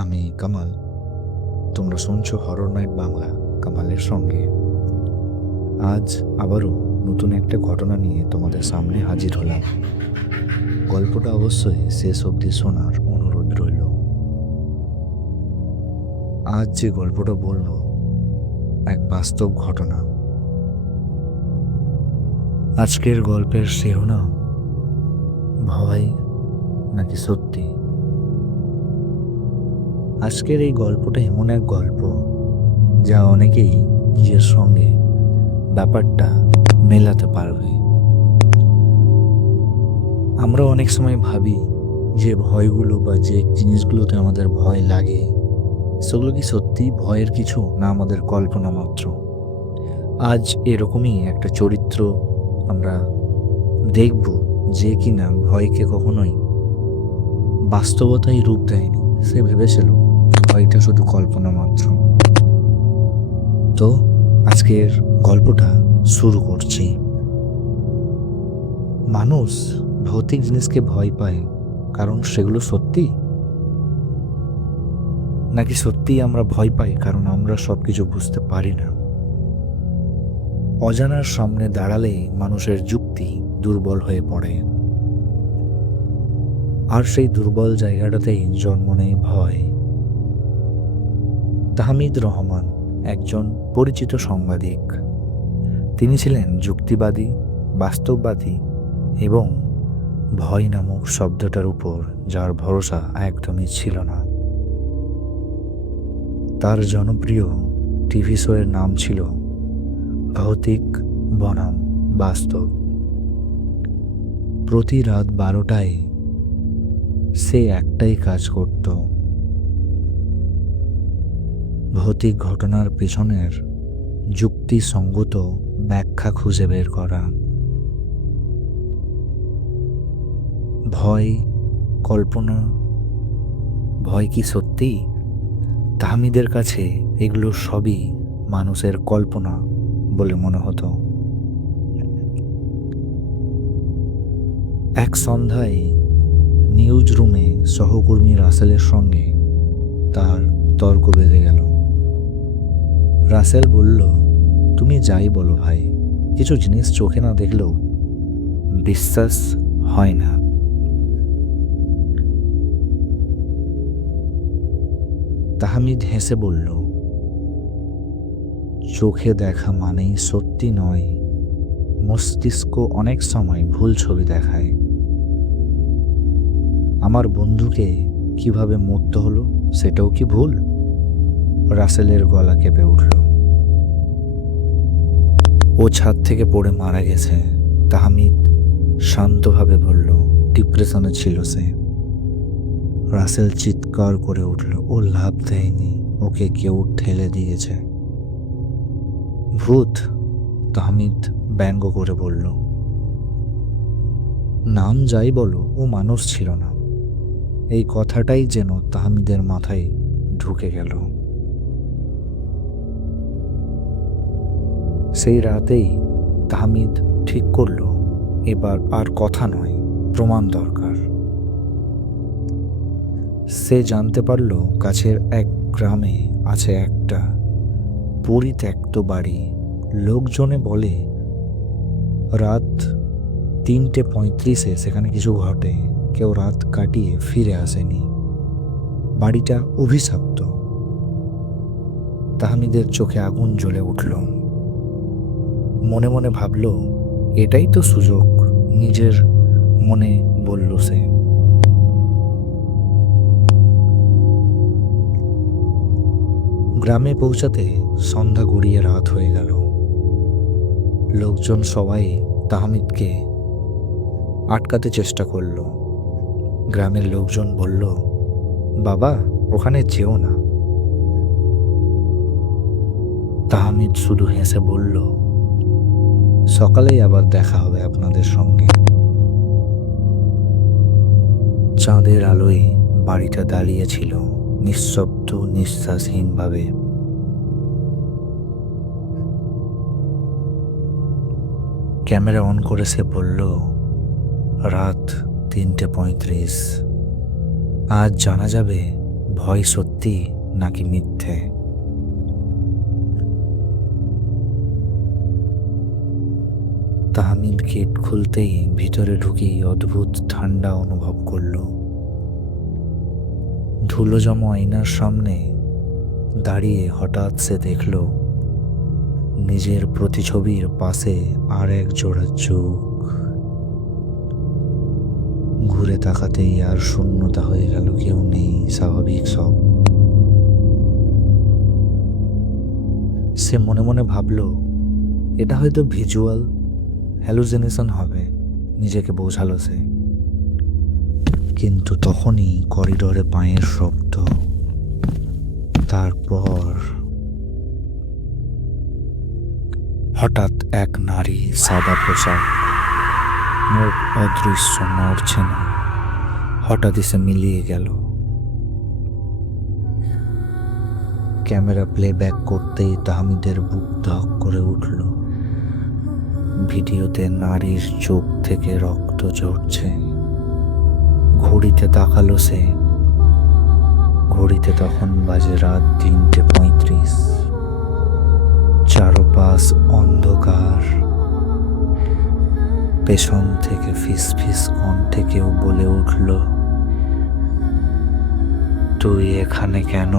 আমি কামাল। তোমরা শুনছো হরর নাইট বাংলা কামালের সঙ্গে। আজ আবারও নতুন একটা ঘটনা নিয়ে তোমাদের সামনে হাজির হলাম। গল্পটা অবশ্যই শেষ অবধি শোনার অনুরোধ রইল। আজ যে গল্পটা বলবো এক বাস্তব ঘটনা। আজকের গল্পের শিরোনাম ভয় নাকি সত্যি। আজকের এই গল্পটা এমন এক গল্প যা অনেকেই নিজের সঙ্গে ব্যাপারটা মেলাতে পারবে। আমরা অনেক সময় ভাবি যে ভয়গুলো বা যে জিনিসগুলোতে আমাদের ভয় লাগে সেগুলো কি সত্যি ভয়ের কিছু, না আমাদের কল্পনা মাত্র। আজ এরকমই একটা চরিত্র আমরা দেখব যে কিনা ভয়কে কখনোই বাস্তবতায় রূপ দেয়নি। সে ভেবেছিল ভয়টা শুধু কল্পনা মাত্র। তো আজকের গল্পটা শুরু করছি। মানুষ ভৌতিক জিনিসকে ভয় পায় কারণ সেগুলো সত্যি, নাকি সত্যিই আমরা ভয় পাই কারণ আমরা সবকিছু বুঝতে পারি না। অজানার সামনে দাঁড়ালে মানুষের যুক্তি দুর্বল হয়ে পড়ে, আর সেই দুর্বল জায়গাটাতেই জন্ম নেয় ভয়। তাহমিদ রহমান একজন পরিচিত সাংবাদিক। তিনি ছিলেন যুক্তিবাদী, বাস্তববাদী এবং ভয় নামক শব্দটার উপর যার ভরসা একদমই ছিল না। তার জনপ্রিয় টিভি শোয়ের নাম ছিল ভৌতিক বনাম বাস্তব। প্রতি রাত 12টায় সে একটাই কাজ করত, ভৌতিক ঘটনার পেছনের যুক্তিসঙ্গত ব্যাখ্যা খুঁজে বের করা। ভয়, কল্পনা, ভয় কি সত্যি? তাহমিদের কাছে এগুলো সবই মানুষের কল্পনা বলে মনে হতো। এক সন্ধ্যায় নিউজ রুমে সহকর্মী রাসেলের সঙ্গে তার তর্ক বেঁধে গেল। রাসেল বলল, তুমি যাই বলো ভাই, কিছু জিনিস চোখে না দেখলেও বিশ্বাস হয় না। তাহমিদ হেসে বলল, চোখে দেখা মানেই সত্যি নয়, মস্তিষ্ক অনেক সময় ভুল ছবি দেখায়। আমার বন্ধুকে কিভাবে মরতে হলো সেটাও কি ভুল? রাসেলের গলা কেঁপে উঠল। ও ছাদ থেকে পড়ে মারা গেছে, তাহমিদ শান্তভাবে বলল। ডিপ্রেশনে ছিল সে। রাসেল চিৎকার করে উঠল, ও লাভ দেয়নি, ওকে কেউ ঠেলে দিয়েছে। ভূত? তাহমিদ ব্যঙ্গ করে বলল। নাম যাই বলো, ও মানুষ ছিল না। এই কথাটাই যেন তাহমিদের মাথায় ঢুকে গেল। সেই রাতেই তাহমিদ ঠিক করল, এবার আর কথা নয়, প্রমাণ দরকার। সে জানতে পারল কাছের এক গ্রামে আছে একটা পরিত্যক্ত বাড়ি। লোকজনে বলে রাত 3:35 সেখানে কিছু ঘটে, কেউ রাত কাটিয়ে ফিরে আসেনি। বাড়িটা অভিশপ্ত। তাহমিদের চোখে আগুন জ্বলে উঠল। মনে মনে ভাবল, এটাই তো সুযোগ, নিজের মনে বলল সে। গ্রামে পৌঁছাতে সন্ধ্যা গড়িয়ে রাত হয়ে গেল। লোকজন সবাই তাহমিদকে আটকাতে চেষ্টা করল। গ্রামের লোকজন বলল, বাবা ওখানে যেও না। তাহমিদ শুধু হেসে বলল, সকালেই আবার দেখা হবে আপনাদের সঙ্গে। চাঁদের আলোয় বাড়িটা দাঁড়িয়েছিল নিঃশব্দ, নিঃশ্বাসহীনভাবে। ক্যামেরা অন করে সে বলল, রাত 3:35। আজ জানা যাবে ভয় সত্যি নাকি মিথ্যে। তাহমিদ গেট খুলতেই ভিতরে ঢুকেই অদ্ভুত ঠান্ডা অনুভব করল। ধুলো জমা আয়নার সামনে দাঁড়িয়ে হঠাৎ সে দেখল নিজের প্রতিছবির পাশে আর এক জোড়া চোখ। ঘুরে তাকাতেই আর শূন্যতা হয়ে গেল, কেউ নেই, স্বাভাবিক সব। সে মনে মনে ভাবল এটা হয়তো ভিজুয়াল হ্যালুসিনেশন হবে, নিজেকে বোঝালো সে। কিন্তু তখনই করিডোরে পায়ের শব্দ, তারপর হঠাৎ এক নারী, সাদা পোশাক, মুখ অদৃশ্য, নড়ছে না। হঠাৎই সে মিলিয়ে গেল। ক্যামেরা প্লেব্যাক করতেই তাহমিদের বুক ধক করে উঠল। ভিডিওতে নারীর চোখ থেকে রক্ত ঝরছে। ঘড়িতে তাকালো সে। ঘড়িতে তখন বাজে রাত ৩:৩৫। চারপাশ অন্ধকার। পেছন থেকে ফিস ফিস কণ্ঠে কেউ বলে উঠল, তুই এখানে কেন?